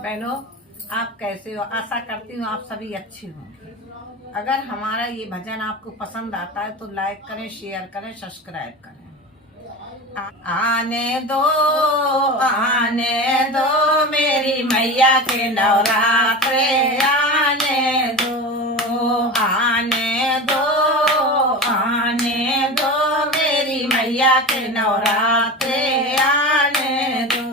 बहनों, आप कैसे हो? आशा करती हूँ आप सभी अच्छे होंगे। अगर हमारा ये भजन आपको पसंद आता है तो लाइक करें, शेयर करें, सब्सक्राइब करें। आने दो मेरी मैया के नवरात्रे, आने दो मेरी मैया के नवरात्रे, आने दो।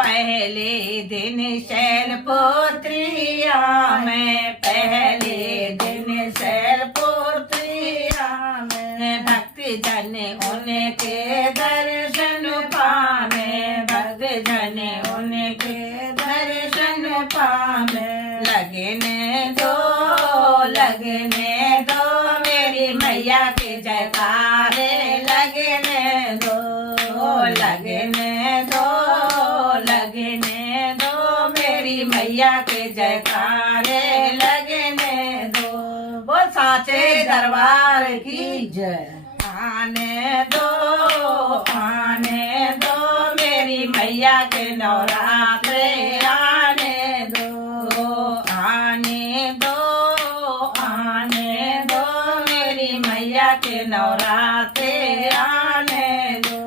पहले दिन शैलपुत्रिया में, पहले दिन शैलपुत्रिया में भक्ति जन उनके दर्शन पावे, भक्त जन उनके दर्शन पावे। लगने दो मेरी मैया के जयकारे, लगने दो मेरी मैया के जयकारे, लगने दो। वो साचे दरबार की जय। आने दो मेरी मैया के नवरात्रे, आने दो मेरी मैया के नवरात्रे, आने दो।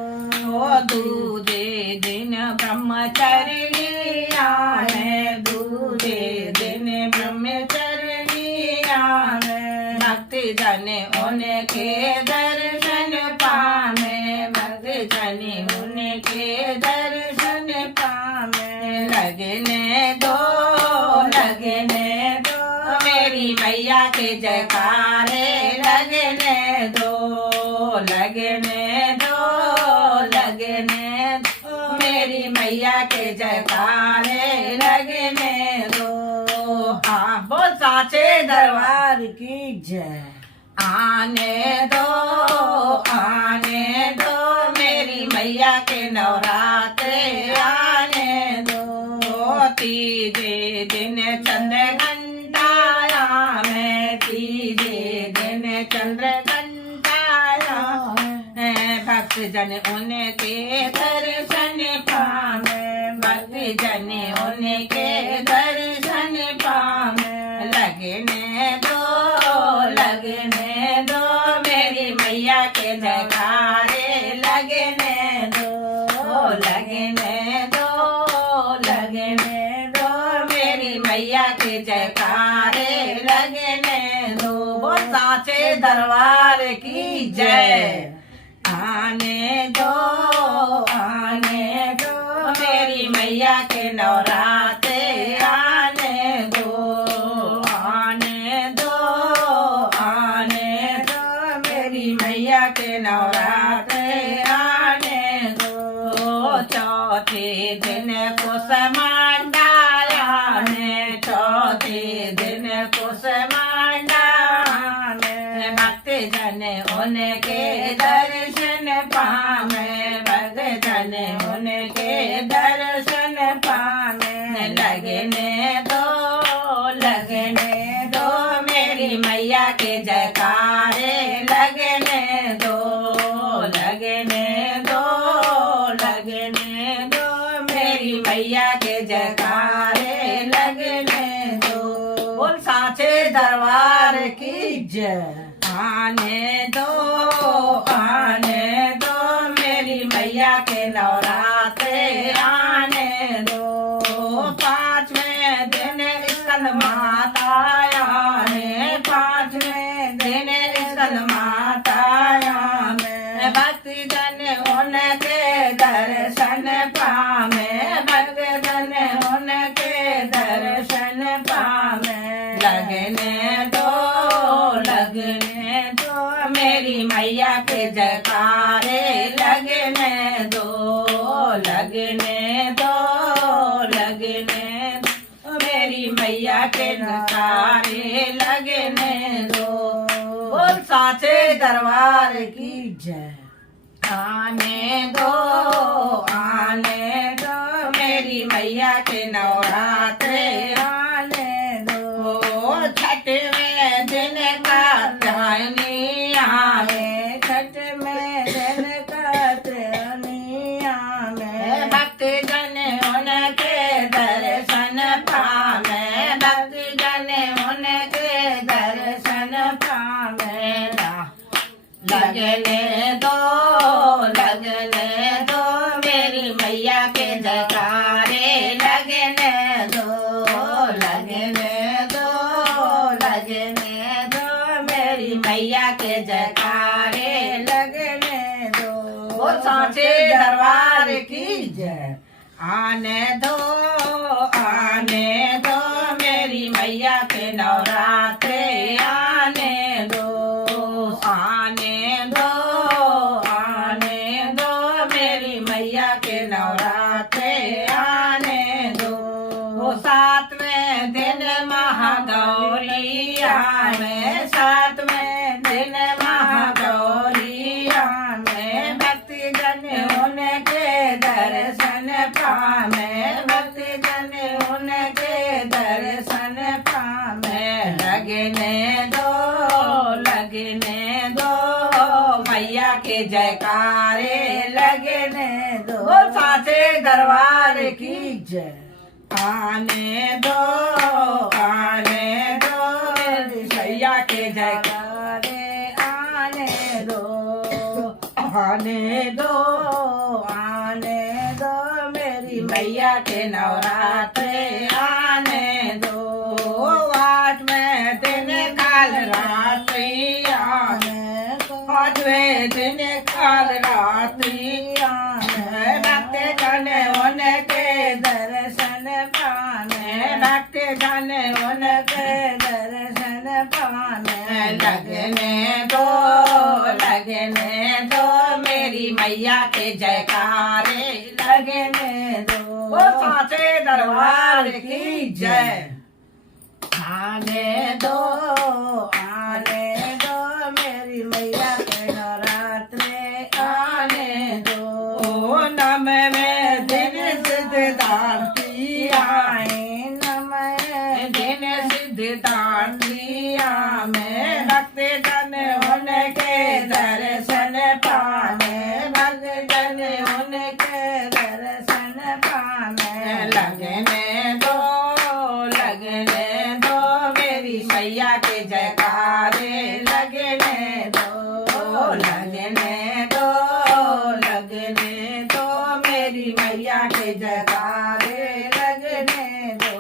दूजे दिन ब्रह्मचर्या में, दूजे दिन ब्रह्मचर्या में भक्ति जन उनके दर्शन पावे, भक्त जन उनके दर्शन पावे। लगने दो मेरी मैया के जयकारे, लगने दो मेरी मैया के जयकारे, लगने दो। हाँ, बोल साचे दरबार की जय। आने दो मेरी मैया के नवरात्रे, आने दो। तीजे दिन चंद्र घंटाया में, तीजे दिन चंद्र घंटाया में भक्त जन उनके दर्शन पावे, भक्त जन उनके दर्शन पावे। लगने दो मेरी मैया के जयकारे, लगने दो मेरी मैया के जयकारे, लगने दो। वो साचे दरबार की जय। आने दो मेरी मैया के नवरात्रे, आने दो मेरी मैया के नवरात्रे, आने दो। चौथे दिन कुसमांडाया में, चौथे दिन कुसमांडाया में भक्त जन उनके दर्शन पावे, भक्त जन उनके दर्शन पावे। लगने दो मेरी मैया के जयकारे, लगने दो मेरी मैया के जयकारे, लगने दो। बोल साचे दरबार की जय। आने दो मेरी मैया के नवरात्रे, आने दो। पांचवें दिन स्कंद माता आने, पांचवें दिन स्कंद माता आने भक्ति जन उनके दर्शन पावे, भक्त जन उनके दर्शन पावे। लगने दो मेरी मैया के जयकारे, लगने दो मेरी मैया के जयकारे, लगने दो। बोल साचे दरबार की जय। आने दो मेरी मैया के नवरात्रे, आने दो। छठवें दिन का ध्यानिया में, छठवें दिन का ध्यानिया में भक्त जन उनके दर्शन लगने दो मेरी मैया के जयकारे लगने दो मेरी मैया के जयकारे लगने दो। वो सांचे दरबार की जय। आने दो मेरी मैया के नवरात्रे आने दो मेरी मैया के नवरात्रे आने दो। वो 7वें दिन महागौरी आवे 7वें दिन महागौरी आवे भक्ति जन उनके दर्शन पावे भक्ति जन उनके दर्शन पावे। लगने दो मैया के जयकारे लगने दो। साचे दरबार की जय। आने दो मैया के जयकारे आने दो मेरी मैया के नवरात्रे आने दो। 8वें दिन काल रात्रि आने 8वें दिन काल रात्रि आने भक्त जन उनके दर्शन पाने भक्त जन उनके दर्शन पाने। लगने दो मेरी मैया के जयकारे लगने दो। वो सांचे दरबार की जय। आने दो मेरी मैया के नवरात्रे आने दो। 9वें दिन सिद्धार्थी आए 9वें दिन सिद्धार्थी आए भक्त जन उनके दर्शन पावे भक्त जन उनके दर्शन पावे। लगने दो मेरी मैया के जयकारे लगने दो मेरी मैया के जयकारे लगने दो।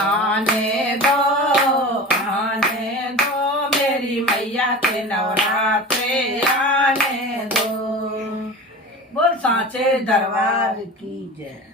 आने दो मेरी मैया के नवरात्रे आने दो। बोल सांचे दरबार की जय।